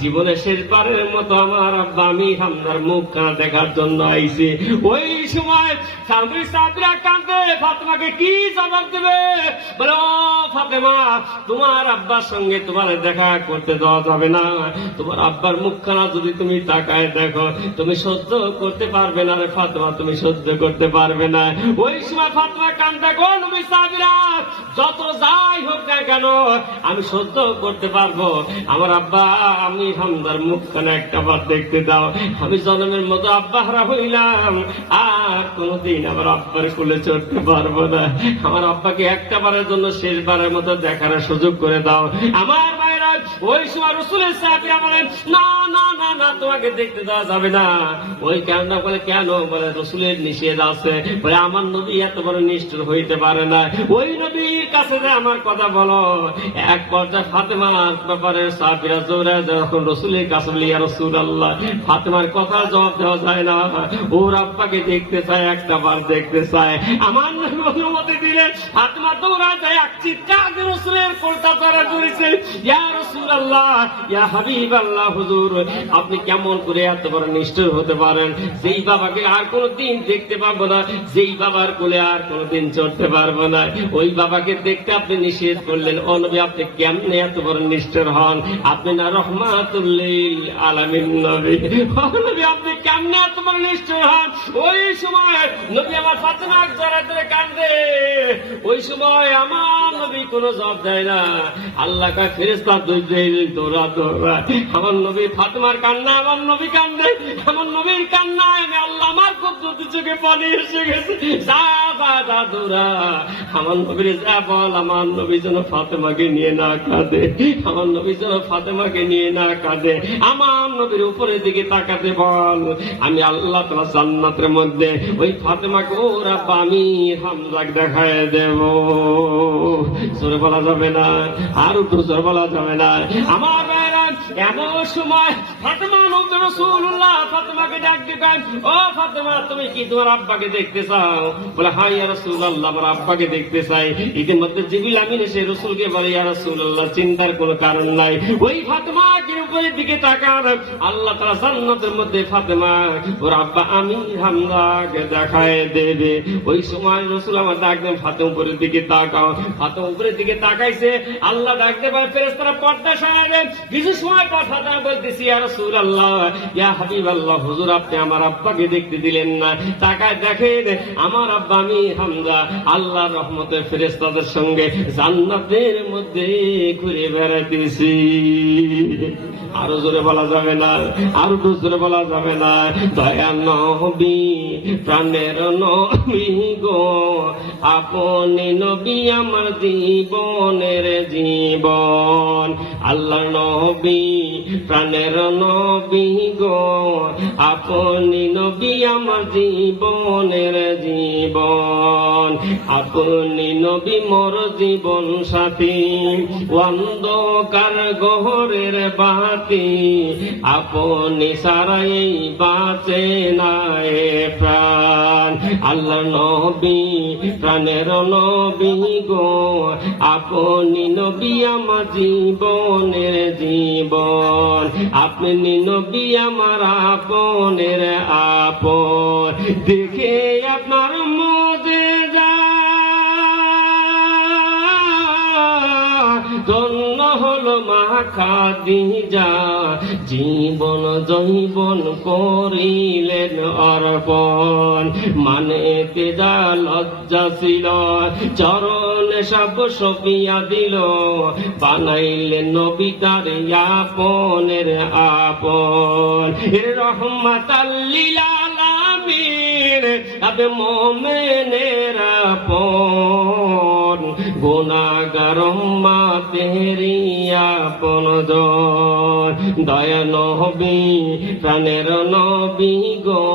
জীবনে শেষবারের মতো আমার আব্বা আমি হামদার মুখখানা দেখার জন্য আইছি। ওই সময় সাহাবীরা কাঁদে, ফাতেমাকে কি জবাব দেবে? বলে, ও ফাতেমা, তোমার আব্বার সঙ্গে তোমার দেখা করতে দেওয়া যাবে না। তোমার আব্বার মুখখানা যদি তুমি তাকায় দেখো, তুমি সহ্য করতে পারবে না রে ফাতেমা, তুমি সহ্য করতে পারবে না। ওই সময় ফাতেমা কাঁদে, গো নবী সাহাবীরা, যত যাই হোক না কেন আমি সহ্য করতে পারবো। আমার আব্বা আমি হামদার মুখখানা একটা বার দেখতে দাও। আমি জন্মের মতো আব্বা হারা হইলাম, আর কোনদিন আমার আব্বার কোলে চড়তে পারবো না। আমার আব্বাকে একটা বারের জন্য শেষবারের মতো দেখার সুযোগ করে দাও। আমার মায়েরা ওই সময় রাসূলের সাহাবীরা বলেন, না না না না, তোমাকে দেখতে দেওয়া যাবে না। ওই কেনটা বলে, কেন? বলে, রাসূলের নিষেধ আছে। বলে, আমার নবী এত বড় নিষ্ঠুর হইতে পারে না। ওই নবীর কাছে যে আমার কথা বলো। এক পর্যায়ে ফাতেমার ব্যাপারে সাহাবীরা জোরে যখন রাসূলের কাছে বলে, ইয়া রাসূলুল্লাহ, ফাতেমার কথা জবাব দেওয়া যায় না, ওর আব্বাকে দেখতে চায়, একটা বার দেখতে চায়। আমার নবী অনুমতি দিলে ফাতেমা দৌড়া যায়, এক চিৎকার দিয়ে রাসূলের কোলটা ধরে ধরেছে, ইয়া রাসূলুল্লাহ, ইয়া হাবিবাল্লাহ, হুজুর আপনি কেমন করে এত বড় নিষ্ঠুর হতে পারেন? যেই বাবাকে আর কোনদিন দেখতে পাবো না, যেই বাবার কোলে আর কোনদিন চড়তে পারবো না, ওই বাবাকে দেখতে আপনি নিষেধ করলেন। ও নবী, আপনি কেমনে এত বড় নিষ্ঠুর হন? আপনি না রহমাতুল লিল আলামিন নবী। ও নবী, আপনি কেমনে এত বড় নিষ্ঠুর হন? ওই সময় নবী আমার ফাতেমা জড়ায় ধরে কাঁদে। ওই সময় আমার নবী কোনো জবাব দেয় না। আল্লাহ কা ফেরেশতা দৌড়া দৌড়া আমার নবী ফাতেমার কান্না, আমার নবী কান্দে। আমার নবীর কান্নায় আমি আল্লাহ আমার কুদরতি চোখে পানি এসে গেছে। যা যা যা দৌড়া, আমার নবীর যা বল, আমার নবী যেন ফাতেমাকে নিয়ে না কাঁদে, আমার নবী যেন ফাতেমাকে নিয়ে না কাঁদে। আমার নবীর উপরের দিকে তাকাতে বল, আমি আল্লাহ তাআলা জান্নাতের মধ্যে ওই ফাতেমাকে ওর আব্বা আমি হামজাকে দেখায় দেব। জোরে বলা যাবে না, আর একটু জোরে বলা যাবে না। আমার ভাইরা, এমন সময় ফাতেমা নবী রাসূলুল্লাহ ফাতেমাকে ডাক দিলেন, ও ফাতেমা, তুমি কি তোমার আব্বাকে দেখতে চাও? বলে, হ্যাঁ ইয়া রাসূলুল্লাহ, আমার আব্বাকে দেখতে চাই। ইতিমধ্যে জিবরিল আমিন এসে রাসূলকে বলে, ইয়া রাসূলুল্লাহ, চিন্তার কোনো কারণ নাই। ওই ফাতেমাকে উপরের দিকে তাকান, আল্লাহ তাআলা জান্নাতের মধ্যে ফাতেমা ওর আব্বা আমি হামজাকে দেখায় দেবে। ওই সময় রাসূল আমার ডাক দেন, ফাতেমা উপরের দিকে তাকাও। ফাতেমা উপরের দিকে তাকাইছে, আল্লাহ ডাকতে পারে ফেরেশতারা পর্দা সরাবেন। কিছু সময় পর ফাতেমা বলতেছি, ইয়া রাসূলুল্লাহ, ইয়া হাবিবাল্লাহ, হুজুর আপনি আমার আব্বাকে দেখতে দিলেন না। তাকায় দেখেন আমার আব্বা আমি হামজা আল্লাহর রহমতের ফেরেশতাদের সঙ্গে জান্নাতের মধ্যে ঘুরে বেড়াইতেছি। আরো জোরে বলা যাবে না, আরো জোরে বলা যাবে না। দয়া নবী, প্রাণের নবী গো, আপনি নবী আমার জীবনের জীবন। আল্লাহ নবী, প্রাণের নবী গো, আপনি নবী আমার জীবনের জীবন। আপনি নবী মোর জীবন সাথী, অন্ধকার গহরের বাতি, আপনি সারাই বাঁচে না এ প্রাণ। আল্লাহ নবী, প্রাণের নবী গো, আপনি নবী আমার জীবনের জীবন। আপনি নবী আমার আপনের আপন। দেখে আপনার মুজিজা ধন্য হলো মা খাদিজা, জীবন জৈবন করিলেন অর্পণ। মানে তেজা লজ্জা ছিল, চরণ সব সপিয়া দিল, বানাইলেন নবী তার আপনের আপন। রহমাতাল লিল আলামিন, আবে মুমিনের আপন, গুনাহগার উম্মতেরি আপনজন। দয়া নবী, প্রাণের নবী গো,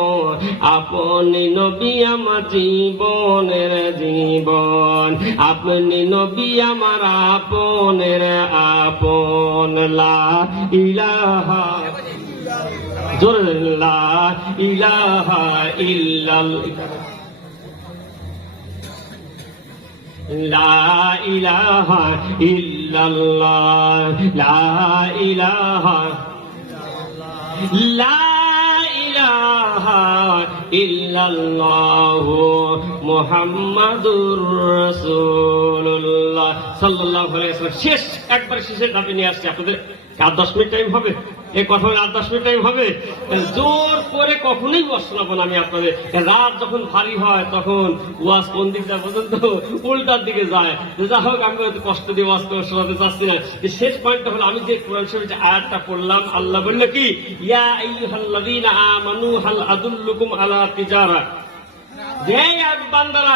আপনি নবী আমার জীবনের জীবন। আপনি নবী আমার আপনের আপন। লা ইলাহা, জোরে লা ইলাহা ইল্লাল্লাহ, লা ইলাহা ইল্লাল্লাহ, লা ইলাহা লা ইলাহা ইল্লাল্লাহু মুহাম্মাদুর রাসূলুল্লাহ সাল্লাল্লাহু আলাইহি ওয়াসাল্লাম। শেষ একবার শেষের ধাপে নিয়ে আসছে। আপনাদের 8-10 মিনিট টাইম হবে? এই কথা 8-10 মিনিট টাইম হবে? জোর করে কখনোই ওয়াজ শোনাবো না আমি আপনাদের। রাত যখন ভারী হয় তখন ওয়াজ কোন দিক যায় পর্যন্ত উল্টার দিকে যায়। যা হোক, আমি কষ্ট দিয়ে ওয়াজ করে শোনাতে চাচ্ছি না। শেষ পয়েন্টটা হলো, আমি যে কোরআন শরীফের যে আয়াতটা পড়লাম, আল্লাহ বলল কি, ইয়া আইয়ুহাল্লাযীনা আমানু হাল আদুল্লুকুম আলা তিজারা, যে বান্দারা,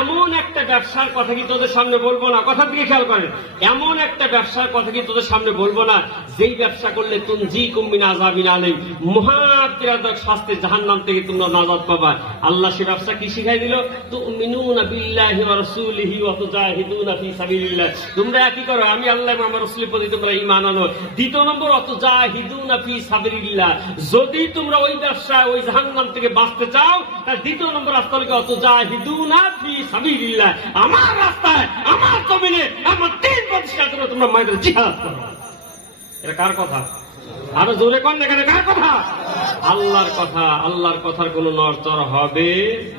এমন একটা ব্যবসার কথা কি তোদের সামনে বলবো না? কথা দিকে খেয়াল করেন। এমন একটা ব্যবসার কথা কি তোদের সামনে বলবো না যেই ব্যবসা করলে তুনজিকুম মিন আযাবিন আলীম, মহাপীড়াদায়ক শাস্তির জাহান্নাম থেকে তোমরা নাজাত পাবা। আল্লাহ সে ব্যবসা কি শিখাই দিল? তুমিনুনা বিল্লাহি ওয়া রাসূলিহি ওয়া তুজাহিদুনা ফি সাবিলিল্লাহ, তোমরা কি করো? আমি আল্লাহ এবং আমার রাসূলের প্রতি তোমরা ঈমান আনো। দ্বিতীয় নম্বর, তুজাহিদুনা ফি সাবিলিল্লাহ, যদি তোমরা ওই ব্যবসা ওই জাহান্নাম থেকে বাঁচতে চাও, তার দ্বিতীয় নম্বর রাস্তা তুজাহিদুনা ফি সাবিলিল্লাহ, আমার রাস্তায় আমার জমিনে আমার দিন প্রতিষ্ঠার জন্য তোমরা ময়দানে জিহাদ করো। এটা কার কথা? আরো জোরে কোন এখানে কার কথা? আল্লাহর কথা। আল্লাহর কথার কোন নড়চড় হবে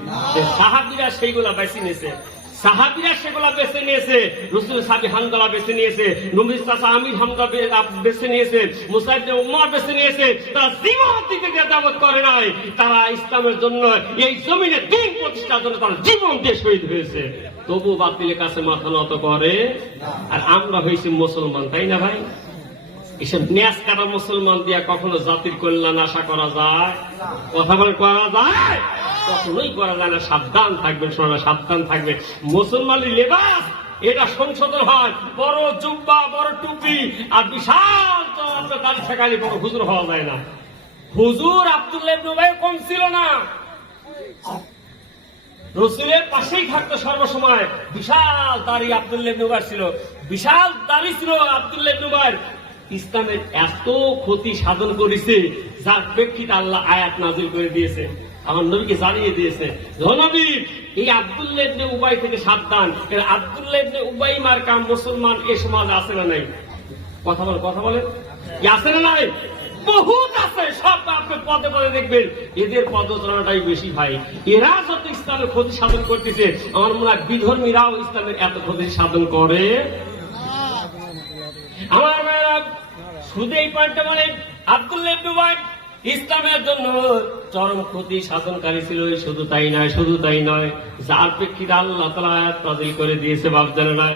না। সাহাবীরা সেইগুলা বেছে নিয়েছে, সাহাবীরা সেগুলা বেছে নিয়েছে, রাসূল সাহাবী হামজা বেছে নিয়েছে, নবীর চাচা আমির হামজা বেছে নিয়েছে, মুসাইব ইবনে উমর বেছে নিয়েছে। তারা জীবন দিতে দাওয়াত করে নাই, তারা ইসলামের জন্য এই জমিনে দিন প্রতিষ্ঠার জন্য তারা জীবন দিয়ে শহীদ হয়েছে। তবু বাতিলের কাছে মাথা নত করে। আর আমরা হয়েছি মুসলমান, তাই না ভাই? এসব ন্যাস কাটা মুসলমান দিয়া কখনো জাতির কল্যাণ আশা করা যায়? কথা বলে করা যায়? কখনোই করা যায় না। সাবধান থাকবেন, শোনা সাবধান থাকবে। মুসলমানের লেবাস এটা সংশোধন হয়, বড় জুব্বা, বড় টুপি আর বিশাল চন্দ্র দাড়ি ঠেকালি বড় হুজুর হওয়া যায় না। হুজুর আব্দুল্লাহ ইবনে উবাই কম ছিল না, রাসূলের পাশেই থাকতো সর্বসময়। বিশাল দাড়ি আব্দুল্লাহ ইবনে উবাই ছিল, বিশাল দাড়ি ছিল আব্দুল্লাহ ইবনে উবাই। ইসলামের এত ক্ষতি সাধন করেছে, যার প্রেক্ষিতে আল্লাহ আয়াত নাযিল করে দিয়েছে, আমার নবীকে জানিয়ে দিয়েছে, নবী এই আব্দুল্লাহ ইবনে উবাই থেকে সাবধান। আব্দুল্লাহ ইবনে উবাই মার্কা মুসলমান এ সমাজে আছে না নাই? কথা বলেন, আছে না নাই? বহুত আছে, সব আপনি পদে পদে দেখবেন। এদের পদচারণাটাই বেশি ভাই। এরা যত ইসলামের ক্ষতি সাধন করতেছে, আমার মনে হয় বিধর্মীরাও ইসলামের এত ক্ষতি সাধন করে। আমার মেয়েরা শুধু এই পয়েন্টটা মানে, আব্দুল্লাহ ইবনে উবাই ইসলামের জন্য চরম ক্ষতি সাধনকারী ছিল। শুধু তাই নয়, যার প্রেক্ষিতে আল্লাহ তাআলা আয়াত নাযিল করে দিয়েছে, বাপ জানে না।